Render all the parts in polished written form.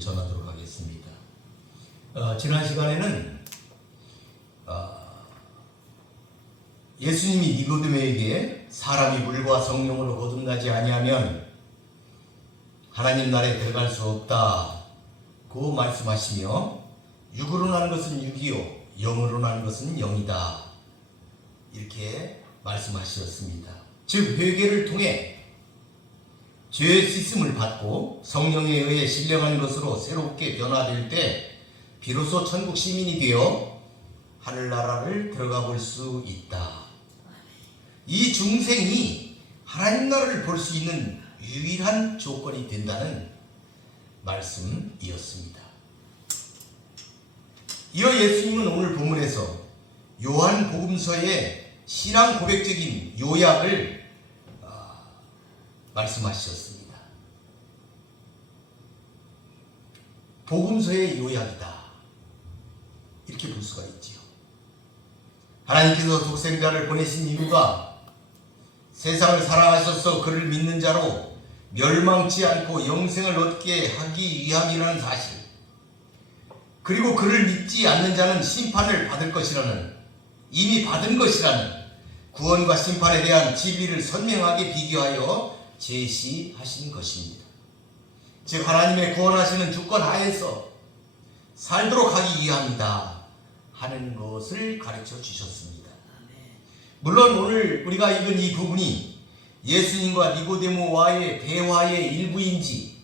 전하도록 하겠습니다. 지난 시간에는 예수님이 니고데모에게 사람이 물과 성령으로 거듭나지 아니하면 하나님 나라에 들어갈 수 없다고 말씀하시며, 육으로 나는 것은 육이요 영으로 나는 것은 영이다, 이렇게 말씀하셨습니다. 즉 회개를 통해 죄의 씻음을 받고 성령에 의해 신령한 것으로 새롭게 변화될 때 비로소 천국 시민이 되어 하늘나라를 들어가 볼 수 있다. 이 중생이 하나님 나라를 볼 수 있는 유일한 조건이 된다는 말씀이었습니다. 이어 예수님은 오늘 본문에서 요한 복음서의 신앙 고백적인 요약을 말씀하셨습니다. 복음서의 요약이다, 이렇게 볼 수가 있지요. 하나님께서 독생자를 보내신 이유가 세상을 사랑하셔서 그를 믿는 자로 멸망치 않고 영생을 얻게 하기 위함이라는 사실, 그리고 그를 믿지 않는 자는 심판을 받을 것이라는, 이미 받은 것이라는 구원과 심판에 대한 진리를 선명하게 비교하여 제시하신 것입니다. 즉 하나님의 구원하시는 주권 하에서 살도록 하기 위함이다 하는 것을 가르쳐 주셨습니다. 물론 오늘 우리가 읽은 이 부분이 예수님과 니고데모와의 대화의 일부인지,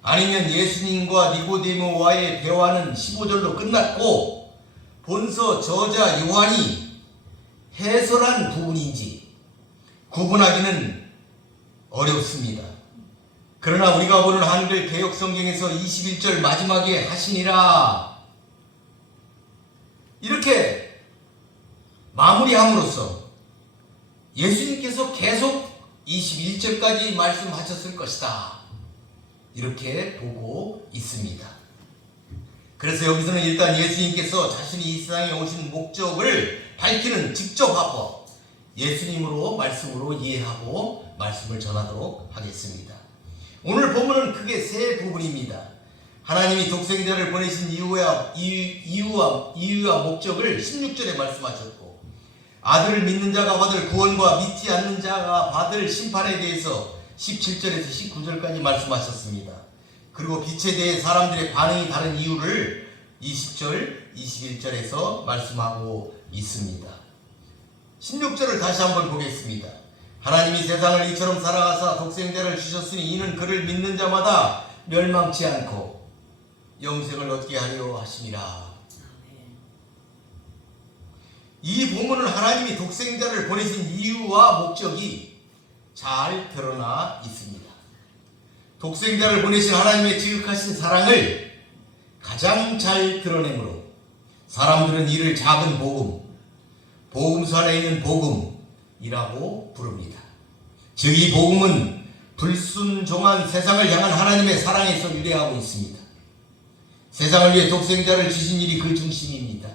아니면 예수님과 니고데모와의 대화는 15절로 끝났고 본서 저자 요한이 해설한 부분인지 구분하기는 어렵습니다. 그러나 우리가 보는 한글 개역 성경에서 21절 마지막에 하시니라, 이렇게 마무리함으로써 예수님께서 계속 21절까지 말씀하셨을 것이다, 이렇게 보고 있습니다. 그래서 여기서는 일단 예수님께서 자신이 이 세상에 오신 목적을 밝히는 직접 화법, 예수님으로 말씀으로 이해하고 말씀을 전하도록 하겠습니다. 오늘 본문은 크게 세 부분입니다. 하나님이 독생자를 보내신 이유와 목적을 16절에 말씀하셨고, 아들을 믿는 자가 받을 구원과 믿지 않는 자가 받을 심판에 대해서 17절에서 19절까지 말씀하셨습니다. 그리고 빛에 대해 사람들의 반응이 다른 이유를 20절, 21절에서 말씀하고 있습니다. 16절을 다시 한번 보겠습니다. 하나님이 세상을 이처럼 사랑하사 독생자를 주셨으니 이는 그를 믿는 자마다 멸망치 않고 영생을 얻게 하려 하심이라. 이 본문은 하나님이 독생자를 보내신 이유와 목적이 잘 드러나 있습니다. 독생자를 보내신 하나님의 지극하신 사랑을 가장 잘 드러내므로 사람들은 이를 작은 복음, 복음서 안에 있는 복음이라고 부릅니다. 즉 이 복음은 불순종한 세상을 향한 하나님의 사랑에서 유래하고 있습니다. 세상을 위해 독생자를 주신 일이 그 중심입니다.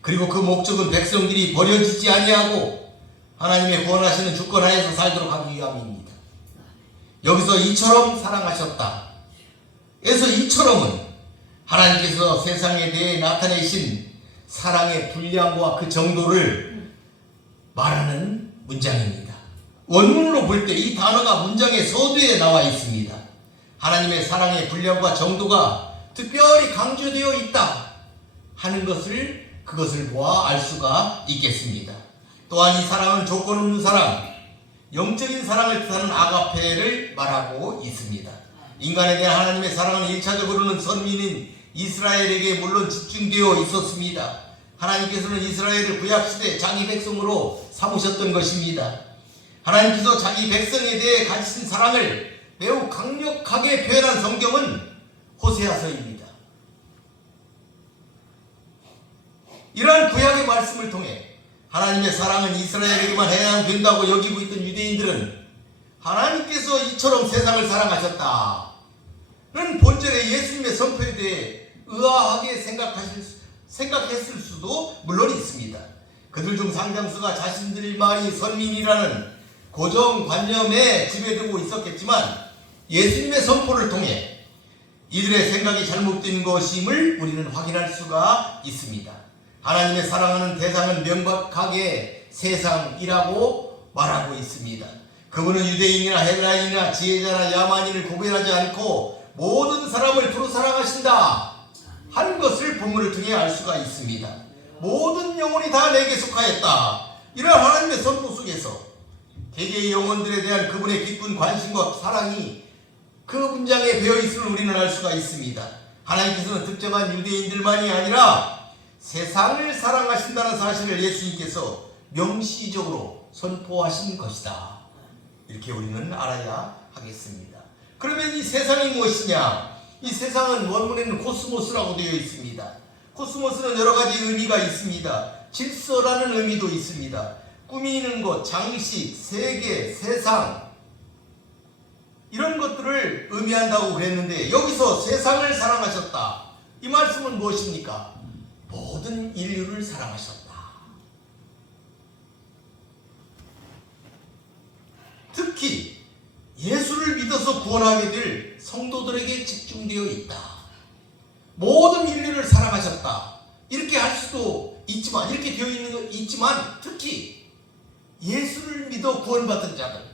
그리고 그 목적은 백성들이 버려지지 아니하고 하나님의 구원하시는 주권 하에서 살도록 하기 위함입니다. 여기서 이처럼 사랑하셨다 에서 이처럼은 하나님께서 세상에 대해 나타내신 사랑의 분량과 그 정도를 말하는 문장입니다. 원문으로 볼 때 이 단어가 문장의 서두에 나와 있습니다. 하나님의 사랑의 분량과 정도가 특별히 강조되어 있다 하는 것을, 그것을 보아 알 수가 있겠습니다. 또한 이 사랑은 조건 없는 사랑, 영적인 사랑을 뜻하는 아가페를 말하고 있습니다. 인간에 대한 하나님의 사랑은 1차적으로는 선민인 이스라엘에게 물론 집중되어 있었습니다. 하나님께서는 이스라엘을 구약시대 자기 백성으로 삼으셨던 것입니다. 하나님께서 자기 백성에 대해 가지신 사랑을 매우 강력하게 표현한 성경은 호세아서입니다. 이러한 구약의 말씀을 통해 하나님의 사랑은 이스라엘에게만 해당된다고 여기고 있던 유대인들은 하나님께서 이처럼 세상을 사랑하셨다는 본절의 예수님의 선포에 대해 의아하게 생각했을 수도 물론 있습니다. 그들 중 상당수가 자신들만이 선민이라는 고정관념에 지배되고 있었겠지만 예수님의 선포를 통해 이들의 생각이 잘못된 것임을 우리는 확인할 수가 있습니다. 하나님의 사랑하는 대상은 명백하게 세상이라고 말하고 있습니다. 그분은 유대인이나 헬라인이나 지혜자나 야만인을 구별하지 않고 모든 사람을 두루 사랑하신다 하는 것을 본문을 통해 알 수가 있습니다. 모든 영혼이 다 내게 속하였다. 이런 하나님의 선포 속에서 개개의 영혼들에 대한 그분의 깊은 관심과 사랑이 그 문장에 배어있음을 우리는 알 수가 있습니다. 하나님께서는 특정한 유대인들만이 아니라 세상을 사랑하신다는 사실을 예수님께서 명시적으로 선포하신 것이다. 이렇게 우리는 알아야 하겠습니다. 그러면 이 세상이 무엇이냐? 이 세상은 원문에는 코스모스라고 되어 있습니다. 코스모스는 여러 가지 의미가 있습니다. 질서라는 의미도 있습니다. 꾸미는 것, 장식, 세계, 세상 이런 것들을 의미한다고 그랬는데 여기서 세상을 사랑하셨다. 이 말씀은 무엇입니까? 모든 인류를 사랑하셨다. 특히 예수를 믿어서 구원하게 될 성도들에게 집중되어 있다. 모든 인류를 사랑하셨다. 이렇게 할 수도 있지만, 이렇게 되어 있는 거 있지만, 특히 예수를 믿어 구원받은 자들,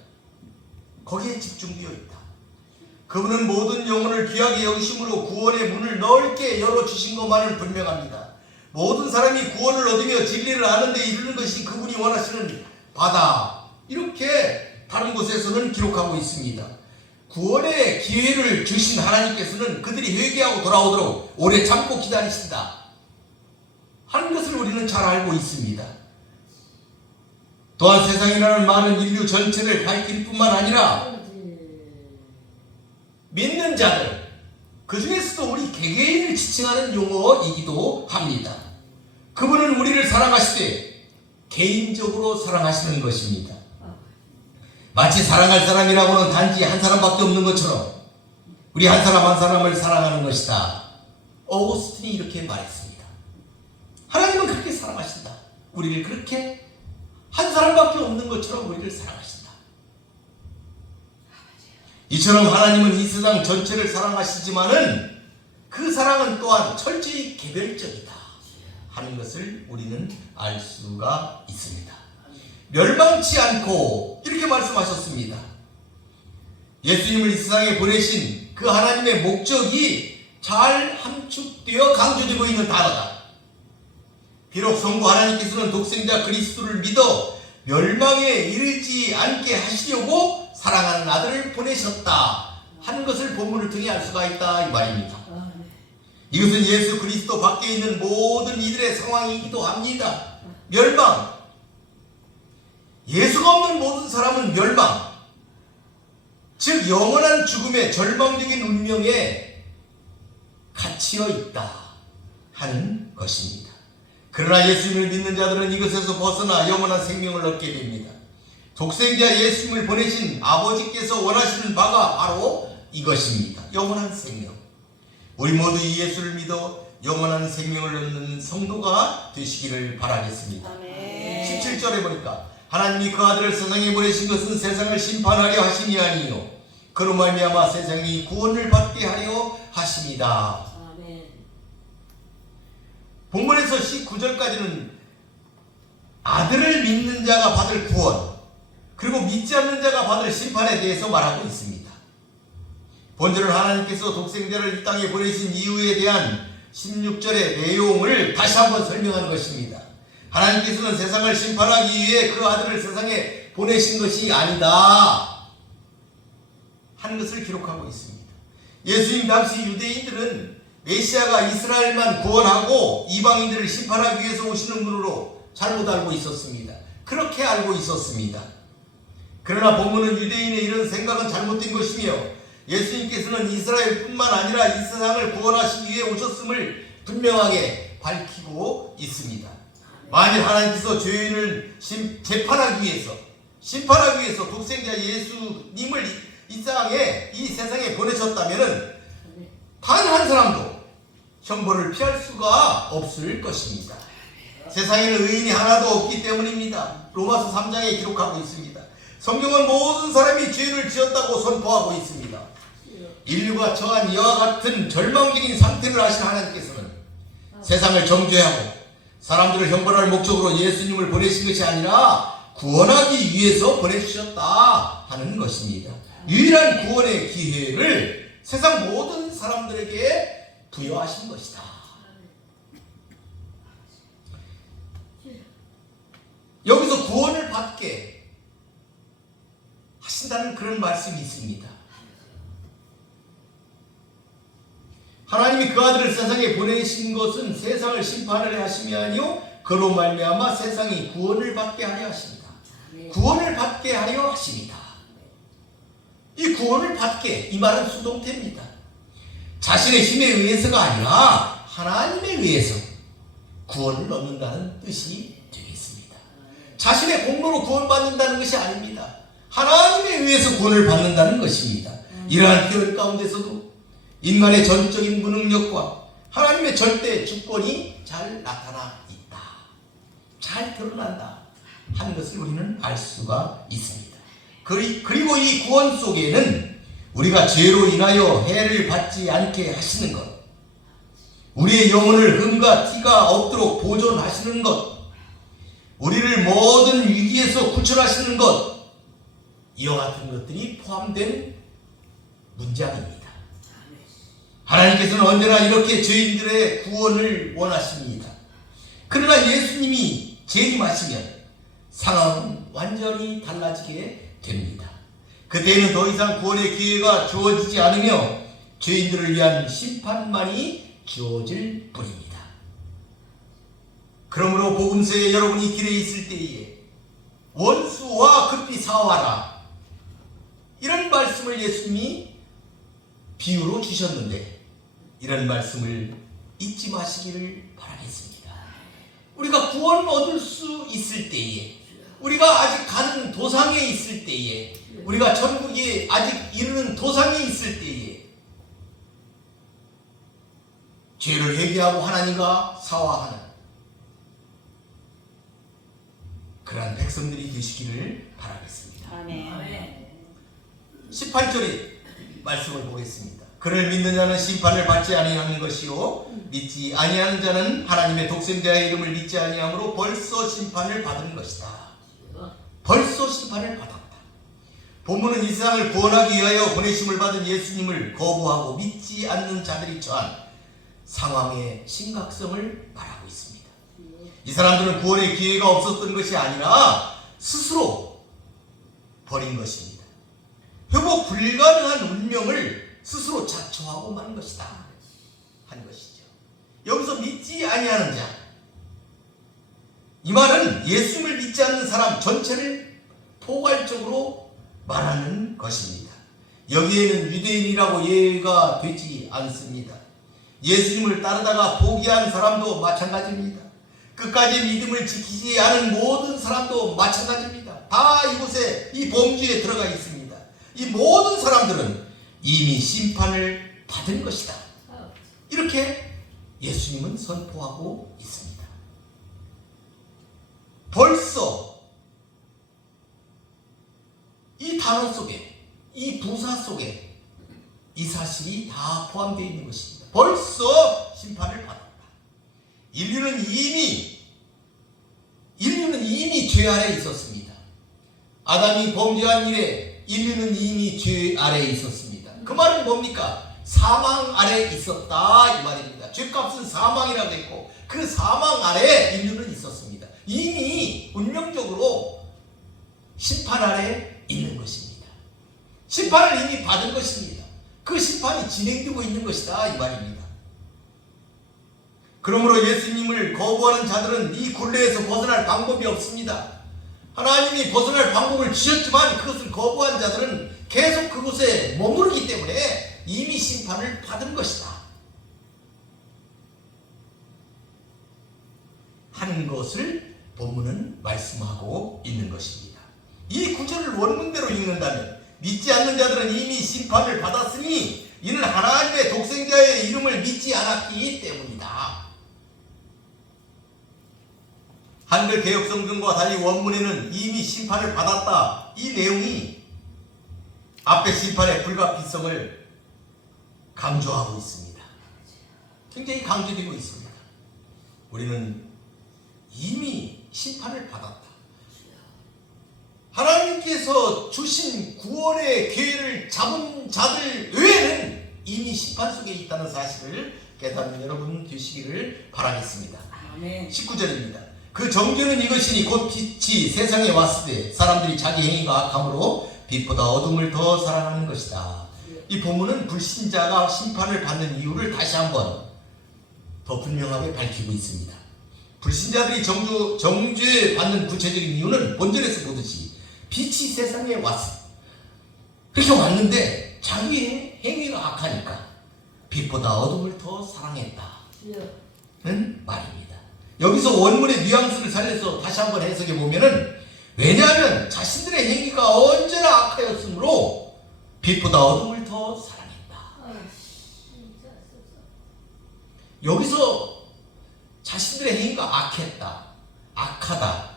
거기에 집중되어 있다. 그분은 모든 영혼을 귀하게 여기심으로 구원의 문을 넓게 열어주신 것만은 분명합니다. 모든 사람이 구원을 얻으며 진리를 아는 데 이르는 것이 그분이 원하시는 바다. 이렇게 다른 곳에서는 기록하고 있습니다. 구원의 기회를 주신 하나님께서는 그들이 회개하고 돌아오도록 오래 참고 기다리신다 하는 것을 우리는 잘 알고 있습니다. 또한 세상이라는 많은 인류 전체를 가리킬 뿐만 아니라 믿는 자들, 그 중에서도 우리 개개인을 지칭하는 용어이기도 합니다. 그분은 우리를 사랑하시되 개인적으로 사랑하시는 것입니다. 마치 사랑할 사람이라고는 단지 한 사람밖에 없는 것처럼 우리 한 사람 한 사람을 사랑하는 것이다. 어거스틴이 이렇게 말했습니다. 하나님은 그렇게 사랑하신다. 우리를 그렇게 한 사람밖에 없는 것처럼 우리를 사랑하신다. 이처럼 하나님은 이 세상 전체를 사랑하시지만은 그 사랑은 또한 철저히 개별적이다 하는 것을 우리는 알 수가 있습니다. 멸망치 않고 이렇게 말씀하셨습니다. 예수님을 이 세상에 보내신 그 하나님의 목적이 잘 함축되어 강조되고 있는 단어다. 비록 성부 하나님께서는 독생자 그리스도를 믿어 멸망에 이르지 않게 하시려고 사랑하는 아들을 보내셨다 하는 것을 본문을 통해 알 수가 있다 이 말입니다. 이것은 예수 그리스도 밖에 있는 모든 이들의 상황이기도 합니다. 멸망, 예수가 없는 모든 사람은 멸망, 즉 영원한 죽음의 절망적인 운명에 갇혀 있다 하는 것입니다. 그러나 예수님을 믿는 자들은 이것에서 벗어나 영원한 생명을 얻게 됩니다. 독생자 예수님을 보내신 아버지께서 원하시는 바가 바로 이것입니다. 영원한 생명. 우리 모두 이 예수를 믿어 영원한 생명을 얻는 성도가 되시기를 바라겠습니다. 17절에 보니까 하나님이 그 아들을 세상에 보내신 것은 세상을 심판하려 하심이 아니요 그로 말미암아 세상이 구원을 받게 하려 하심이다. 본문에서 19절까지는 아들을 믿는 자가 받을 구원, 그리고 믿지 않는 자가 받을 심판에 대해서 말하고 있습니다. 본절은 하나님께서 독생자를 이 땅에 보내신 이유에 대한 16절의 내용을 다시 한번 설명하는 것입니다. 하나님께서는 세상을 심판하기 위해 그 아들을 세상에 보내신 것이 아니다 하는 것을 기록하고 있습니다. 예수님 당시 유대인들은 메시아가 이스라엘만 구원하고 이방인들을 심판하기 위해서 오시는 분으로 잘못 알고 있었습니다. 그렇게 알고 있었습니다. 그러나 본문은 유대인의 이런 생각은 잘못된 것이며 예수님께서는 이스라엘뿐만 아니라 이 세상을 구원하시기 위해 오셨음을 분명하게 밝히고 있습니다. 만일 하나님께서 죄인을 재판하기 위해서 심판하기 위해서 독생자 예수님을 이 세상에 보내셨다면 단 한 사람도 형벌을 피할 수가 없을 것입니다. 세상에는 의인이 하나도 없기 때문입니다. 로마서 3장에 기록하고 있습니다. 성경은 모든 사람이 죄를 지었다고 선포하고 있습니다. 인류가 처한 이와 같은 절망적인 상태를 아신 하나님께서는 세상을 정죄하고 사람들을 형벌할 목적으로 예수님을 보내신 것이 아니라 구원하기 위해서 보내주셨다 하는 것입니다. 유일한 구원의 기회를 세상 모든 사람들에게 부여하신 것이다. 여기서 구원을 받게 하신다는 그런 말씀이 있습니다. 하나님이 그 아들을 세상에 보내신 것은 세상을 심판하려 하심이 아니요 그로 말미암아 세상이 구원을 받게 하려 하십니다. 구원을 받게 하려 하십니다. 이 구원을 받게, 이 말은 수동태입니다. 자신의 힘에 의해서가 아니라 하나님에 의해서 구원을 얻는다는 뜻이 되겠습니다. 자신의 공로로 구원받는다는 것이 아닙니다. 하나님에 의해서 구원을 받는다는 것입니다. 이러한 표현 가운데서도 인간의 전적인 무능력과 하나님의 절대 주권이 잘 나타나 있다, 잘 드러난다 하는 것을 우리는 알 수가 있습니다. 그리고 이 구원 속에는 우리가 죄로 인하여 해를 받지 않게 하시는 것, 우리의 영혼을 흠과 티가 없도록 보존하시는 것, 우리를 모든 위기에서 구출하시는 것, 이와 같은 것들이 포함된 문장입니다. 하나님께서는 언제나 이렇게 죄인들의 구원을 원하십니다. 그러나 예수님이 재림하시면 상황은 완전히 달라지게 됩니다. 그때는 더 이상 구원의 기회가 주어지지 않으며 죄인들을 위한 심판만이 주어질 뿐입니다. 그러므로 복음서에 여러분이 길에 있을 때에 원수와 급히 사와라, 이런 말씀을 예수님이 비유로 주셨는데 이런 말씀을 잊지 마시기를 바라겠습니다. 우리가 구원 얻을 수 있을 때에, 우리가 아직 가는 도상에 있을 때에, 우리가 천국에 아직 이르는 도상에 있을 때에 죄를 회개하고 하나님과 사화하는 그러한 백성들이 되시기를 바라겠습니다. 아멘. 18절의 말씀을 보겠습니다. 그를 믿는 자는 심판을 받지 아니하는 것이요 믿지 아니하는 자는 하나님의 독생자의 이름을 믿지 아니하므로 벌써 심판을 받은 것이다. 벌써 심판을 받았다. 본문은 이 세상을 구원하기 위하여 보내심을 받은 예수님을 거부하고 믿지 않는 자들이 처한 상황의 심각성을 말하고 있습니다. 이 사람들은 구원의 기회가 없었던 것이 아니라 스스로 버린 것입니다. 회복 불가능한 운명을 스스로 자초하고 만 것이다 한 것이죠. 여기서 믿지 아니하는 자, 이 말은 예수님을 믿지 않는 사람 전체를 포괄적으로 말하는 것입니다. 여기에는 유대인이라고 예외가 되지 않습니다. 예수님을 따르다가 포기한 사람도 마찬가지입니다. 끝까지 믿음을 지키지 않은 모든 사람도 마찬가지입니다. 다 이곳에, 이 범주에 들어가 있습니다. 이 모든 사람들은 이미 심판을 받은 것이다, 이렇게 예수님은 선포하고 있습니다. 벌써 이 단어 속에, 이 부사 속에 이 사실이 다 포함되어 있는 것입니다. 벌써 심판을 받았다. 인류는 이미 죄 아래에 있었습니다. 아담이 범죄한 이래 인류는 이미 죄 아래에 있었습니다. 그 말은 뭡니까? 사망 아래에 있었다, 이 말입니다. 죄값은 사망이라고 했고 그 사망 아래에 인류는 있었습니다. 이미 운명적으로 심판 아래에 있는 것입니다. 심판을 이미 받은 것입니다. 그 심판이 진행되고 있는 것이다, 이 말입니다. 그러므로 예수님을 거부하는 자들은 이 굴레에서 벗어날 방법이 없습니다. 하나님이 벗어날 방법을 주셨지만 그것을 거부한 자들은 계속 그곳에 머무르기 때문에 이미 심판을 받은 것이다 하는 것을 본문은 말씀하고 있는 것입니다. 이 구절을 원문대로 읽는다면 믿지 않는 자들은 이미 심판을 받았으니 이는 하나님의 독생자의 이름을 믿지 않았기 때문이다. 한글 개역 성경과 달리 원문에는 이미 심판을 받았다, 이 내용이 앞의 심판의 불가피성을 강조하고 있습니다. 굉장히 강조되고 있습니다. 우리는 이미 심판을 받았다. 하나님께서 주신 구원의 기회를 잡은 자들 외에는 이미 심판 속에 있다는 사실을 깨닫는 여러분 되시기를 바라겠습니다. 아멘. 19절입니다. 그 정죄는 이것이니 곧 빛이 세상에 왔을 때 사람들이 자기 행위가 악함으로 빛보다 어둠을 더 사랑하는 것이다. 이 본문은 불신자가 심판을 받는 이유를 다시 한번 더 분명하게 밝히고 있습니다. 불신자들이 정죄받는 구체적인 이유는 본절에서 보듯이 빛이 세상에 왔어. 그렇게 왔는데 자기의 행위가 악하니까 빛보다 어둠을 더 사랑했다는 말입니다. 여기서 원문의 뉘앙스를 살려서 다시 한번 해석해 보면은, 왜냐하면 자신들의 행위가 언제나 악하였으므로 빛보다 어둠을 더 사랑했다. 여기서 자신들의 행위가 악했다, 악하다,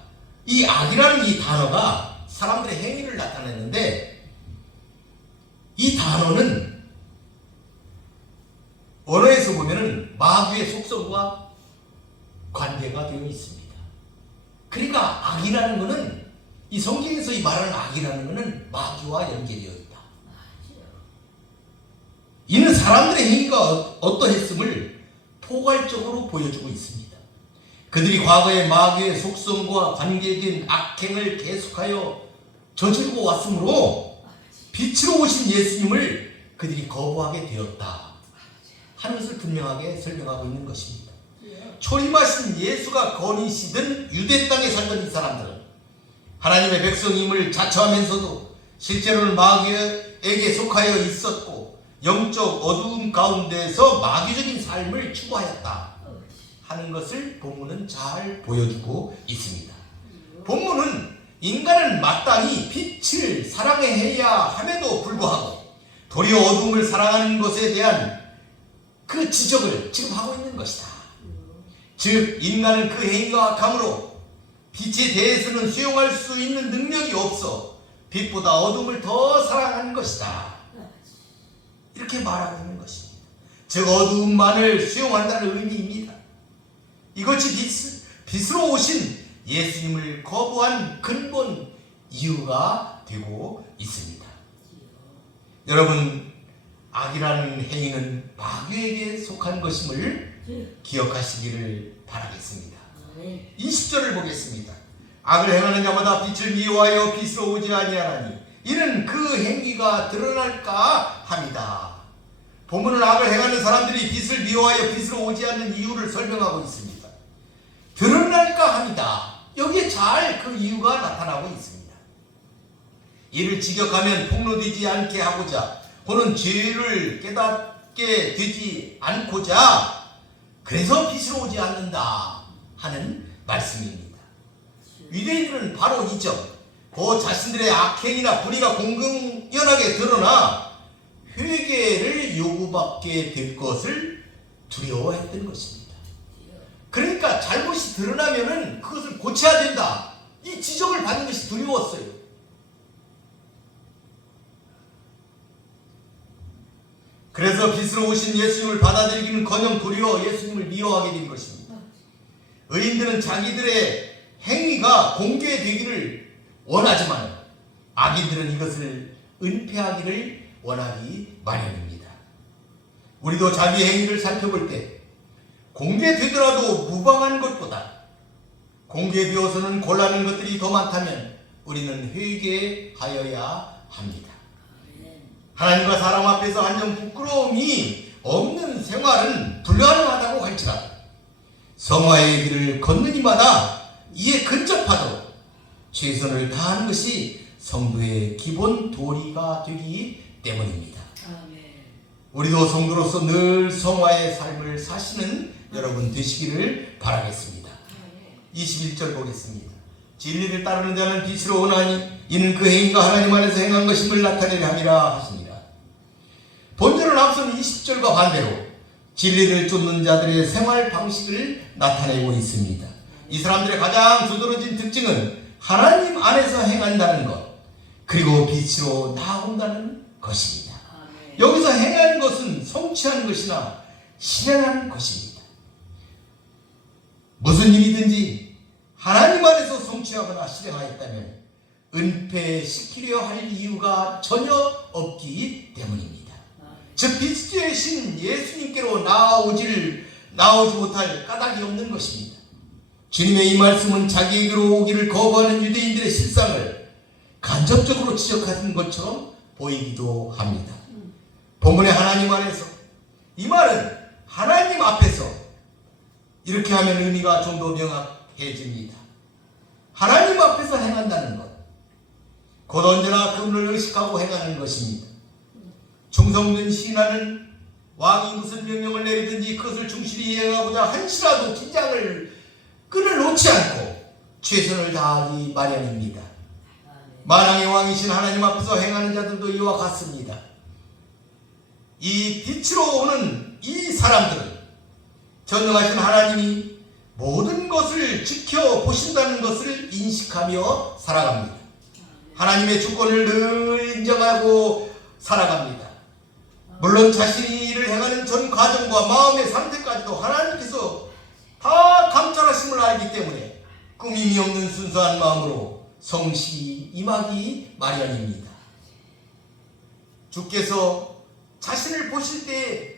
이 악이라는 이 단어가 사람들의 행위를 나타내는데, 이 단어는 언어에서 보면은 마귀의 속성과 관계가 되어 있습니다. 그러니까 악이라는 것은, 이 성경에서 이 말하는 악이라는 것은 마귀와 연계되어 있다. 이는 사람들의 행위가 어떠했음을 포괄적으로 보여주고 있습니다. 그들이 과거의 마귀의 속성과 관계된 악행을 계속하여 저지르고 왔으므로 빛으로 오신 예수님을 그들이 거부하게 되었다 하는 것을 분명하게 설명하고 있는 것입니다. 초림하신 예수가 거니시던 유대 땅에 살던 이 사람들은 하나님의 백성임을 자처하면서도 실제로는 마귀에게 속하여 있었고 영적 어두움 가운데서 마귀적인 삶을 추구하였다 하는 것을 본문은 잘 보여주고 있습니다. 본문은 인간은 마땅히 빛을 사랑해야 함에도 불구하고 도리어 어둠을 사랑하는 것에 대한 그 지적을 지금 하고 있는 것이다. 즉 인간은 그 행위가 악함으로 빛에 대해서는 수용할 수 있는 능력이 없어 빛보다 어둠을 더 사랑하는 것이다. 이렇게 말하고 있는 것입니다. 즉 어두움만을 수용한다는 의미입니다. 이것이 빛으로 오신 예수님을 거부한 근본 이유가 되고 있습니다. 여러분, 악이라는 행위는 마귀에게 속한 것임을 기억하시기를 바라겠습니다. 20절을 보겠습니다. 악을 행하는 자마다 빛을 미워하여 빛으로 오지 아니하나니 이는 그 행위가 드러날까 함이다. 본문은 악을 행하는 사람들이 빛을 미워하여 빛으로 오지 않는 이유를 설명하고 있습니다. 드러날까 함이다. 여기에 잘 그 이유가 나타나고 있습니다. 이를 직역하면 폭로되지 않게 하고자, 그는 죄를 깨닫게 되지 않고자 그래서 빛으로 오지 않는다 하는 말씀입니다. 유대인들은 바로 이 점, 그 자신들의 악행이나 불의가 공공연하게 드러나 회개를 요구받게 될 것을 두려워했던 것입니다. 그러니까 잘못이 드러나면은 그것을 고쳐야 된다, 이 지적을 받는 것이 두려웠어요. 그래서 빛으로 오신 예수님을 받아들이기는커녕 도리어 예수님을 미워하게 된 것입니다. 의인들은 자기들의 행위가 공개되기를 원하지만 악인들은 이것을 은폐하기를 원하기 마련입니다. 우리도 자기 행위를 살펴볼 때 공개되더라도 무방한 것보다 공개되어서는 곤란한 것들이 더 많다면 우리는 회개하여야 합니다. 하나님과 사람 앞에서 한점 부끄러움이 없는 생활은 불가능하다고 할지라도 성화의 길을 걷는 이마다 이에 근접하도록 최선을 다하는 것이 성도의 기본 도리가 되기 때문입니다. 우리도 성도로서 늘 성화의 삶을 사시는 여러분 되시기를 바라겠습니다. 21절 보겠습니다. 진리를 따르는 자는 빛으로 오나니 이는 그 행위가 하나님 안에서 행한 것임을 나타내려 함이라 하십니다. 본절은 앞선 20절과 반대로 진리를 쫓는 자들의 생활 방식을 나타내고 있습니다. 이 사람들의 가장 두드러진 특징은 하나님 안에서 행한다는 것, 그리고 빛으로 나온다는 것입니다. 여기서 행한 것은 성취한 것이나 실행한 것입니다. 무슨 일이든지 하나님 안에서 성취하거나 실행하였다면 은폐시키려 할 이유가 전혀 없기 때문입니다. 즉 빛의 신 예수님께로 나오지 못할 까닭이 없는 것입니다. 주님의 이 말씀은 자기에게로 오기를 거부하는 유대인들의 실상을 간접적으로 지적하는 것처럼 보이기도 합니다. 본문의 하나님 안에서, 이 말은 하나님 앞에서 이렇게 하면 의미가 좀 더 명확해집니다. 하나님 앞에서 행한다는 것, 곧 언제나 그분을 의식하고 행하는 것입니다. 충성된 신하는 왕이 무슨 명령을 내리든지 그것을 충실히 이행하고자 한시라도 긴장을 끈을 놓지 않고 최선을 다하기 마련입니다. 만왕의 왕이신 하나님 앞에서 행하는 자들도 이와 같습니다. 이 빛으로 오는 이 사람들은 전능하신 하나님이 모든 것을 지켜보신다는 것을 인식하며 살아갑니다. 하나님의 주권을 늘 인정하고 살아갑니다. 물론 자신이 일을 행하는 전 과정과 마음의 상태까지도 하나님께서 다 감찰하심을 알기 때문에 꾸밈이 없는 순수한 마음으로 성실히 임하기 마련입니다. 주께서 자신을 보실 때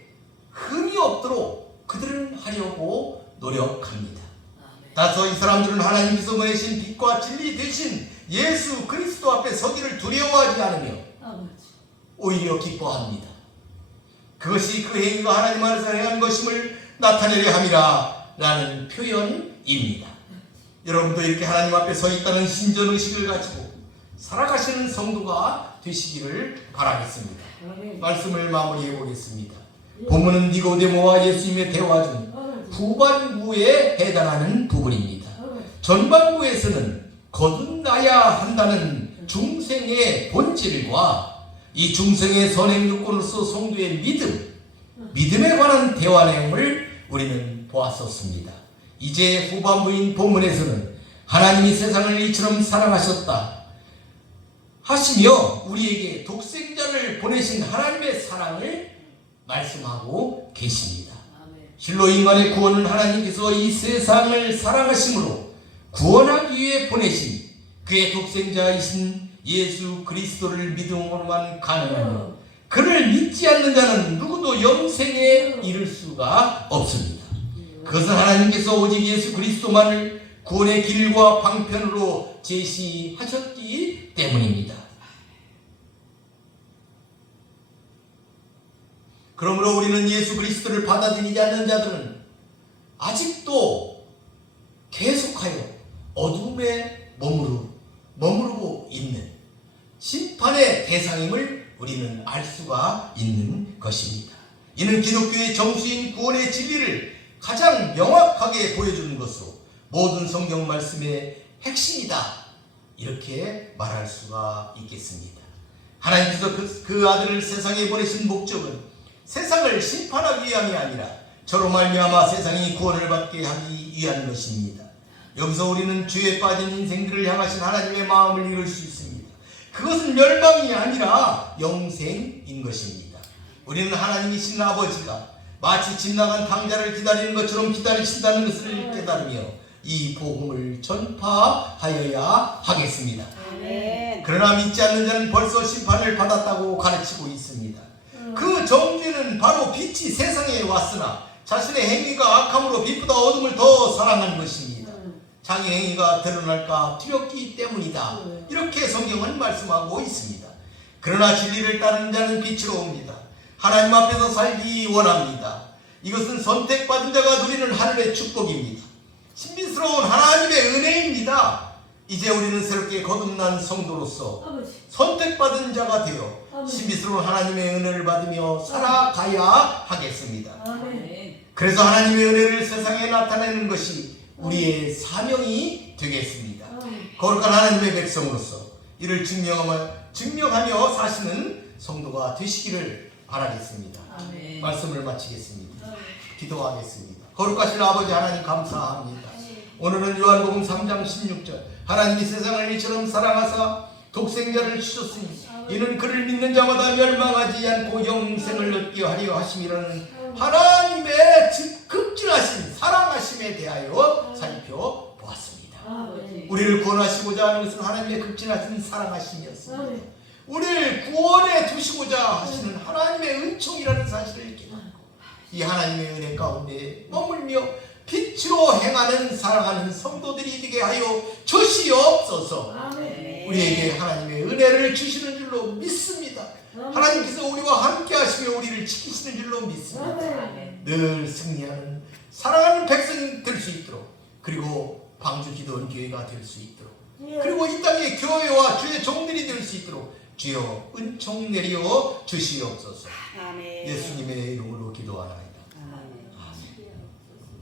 흠이 없도록 그들은 하려고 노력합니다. 따라서 이 사람들은 하나님께서 보내신 빛과 진리 대신 예수 그리스도 앞에 서기를 두려워하지 않으며 오히려 기뻐합니다. 그것이 그 행위가 하나님 안에서 행한 것임을 나타내려 함이라 라는 표현입니다. 여러분도 이렇게 하나님 앞에 서 있다는 신전의식을 가지고 살아가시는 성도가 되시기를 바라겠습니다. 말씀을 마무리해 보겠습니다. 본문은 니고데모와 예수님의 대화 중 후반부에 해당하는 부분입니다. 전반부에서는 거듭나야 한다는 중생의 본질과 이 중생의 선행 요건으로서 성도의 믿음에 관한 대화 내용을 우리는 보았었습니다. 이제 후반부인 본문에서는 하나님이 세상을 이처럼 사랑하셨다 하시며 우리에게 독생자를 보내신 하나님의 사랑을 말씀하고 계십니다. 실로 인간의 구원은 하나님께서 이 세상을 사랑하심으로 구원하기 위해 보내신 그의 독생자이신 예수 그리스도를 믿음으로만 가능하며 그를 믿지 않는 자는 누구도 영생에 이를 수가 없습니다. 그것은 하나님께서 오직 예수 그리스도만을 구원의 길과 방편으로 제시하셨기 때문입니다. 그러므로 우리는 예수 그리스도를 받아들이지 않는 자들은 아직도 계속하여 어둠에 머무르고 있는 심판의 대상임을 우리는 알 수가 있는 것입니다. 이는 기독교의 정수인 구원의 진리를 가장 명확하게 보여주는 것으로 모든 성경 말씀의 핵심이다 이렇게 말할 수가 있겠습니다. 하나님께서 그 아들을 세상에 보내신 목적은 세상을 심판하기 위함이 아니라 저로 말미암아 세상이 구원을 받게 하기 위한 것입니다. 여기서 우리는 죄에 빠진 인생들을 향하신 하나님의 마음을 이룰 수 있습니다. 그것은 멸망이 아니라 영생인 것입니다. 우리는 하나님이신 아버지가 마치 집 나간 당자를 기다리는 것처럼 기다리신다는 것을 깨달으며 이 복음을 전파하여야 하겠습니다. 그러나 믿지 않는 자는 벌써 심판을 받았다고 가르치고 있습니다. 그 정죄는 바로 빛이 세상에 왔으나 자신의 행위가 악함으로 빛보다 어둠을 더 사랑한 것입니다. 자기 행위가 드러날까 두렵기 때문이다. 이렇게 성경은 말씀하고 있습니다. 그러나 진리를 따르는 자는 빛으로 옵니다. 하나님 앞에서 살기 원합니다. 이것은 선택받은 자가 누리는 하늘의 축복입니다. 신비스러운 하나님의 은혜입니다. 이제 우리는 새롭게 거듭난 성도로서 선택받은 자가 되어 신비스러운 하나님의 은혜를 받으며 살아가야 하겠습니다. 그래서 하나님의 은혜를 세상에 나타내는 것이 우리의 사명이 되겠습니다. 거룩한 하나님의 백성으로서 이를 증명하며 사시는 성도가 되시기를 바라겠습니다. 말씀을 마치겠습니다. 기도하겠습니다. 거룩하신 아버지 하나님 감사합니다. 오늘은 요한복음 3장 16절 하나님이 세상을 이처럼 사랑하사 독생자를 주셨으니 이는 그를 믿는 자마다 멸망하지 않고 영생을 얻게 하려 하심이라는 하나님의 극진하신 사랑하심에 대하여 살펴보았습니다. 우리를 구원하시고자 하는 것은 하나님의 극진하신 사랑하심이었습니다. 우리를 구원해 두시고자 하시는 하나님의 은총이라는 사실을 깨닫고 이 하나님의 은혜 가운데 머물며 빛으로 행하는 사랑하는 성도들이 되게 하여 주시옵소서. 우리에게 하나님의 은혜를 주시는 줄로 믿습니다. 하나님께서 우리와 함께 하시며 우리를 지키시는 줄로 믿습니다. 늘 승리하는 사랑하는 백성이 될 수 있도록, 그리고 광주 기도원 교회가 될 수 있도록, 그리고 이 땅의 교회와 주의 종들이 될 수 있도록 주여 은총 내려 주시옵소서. 예수님의 이름으로 기도하나이다.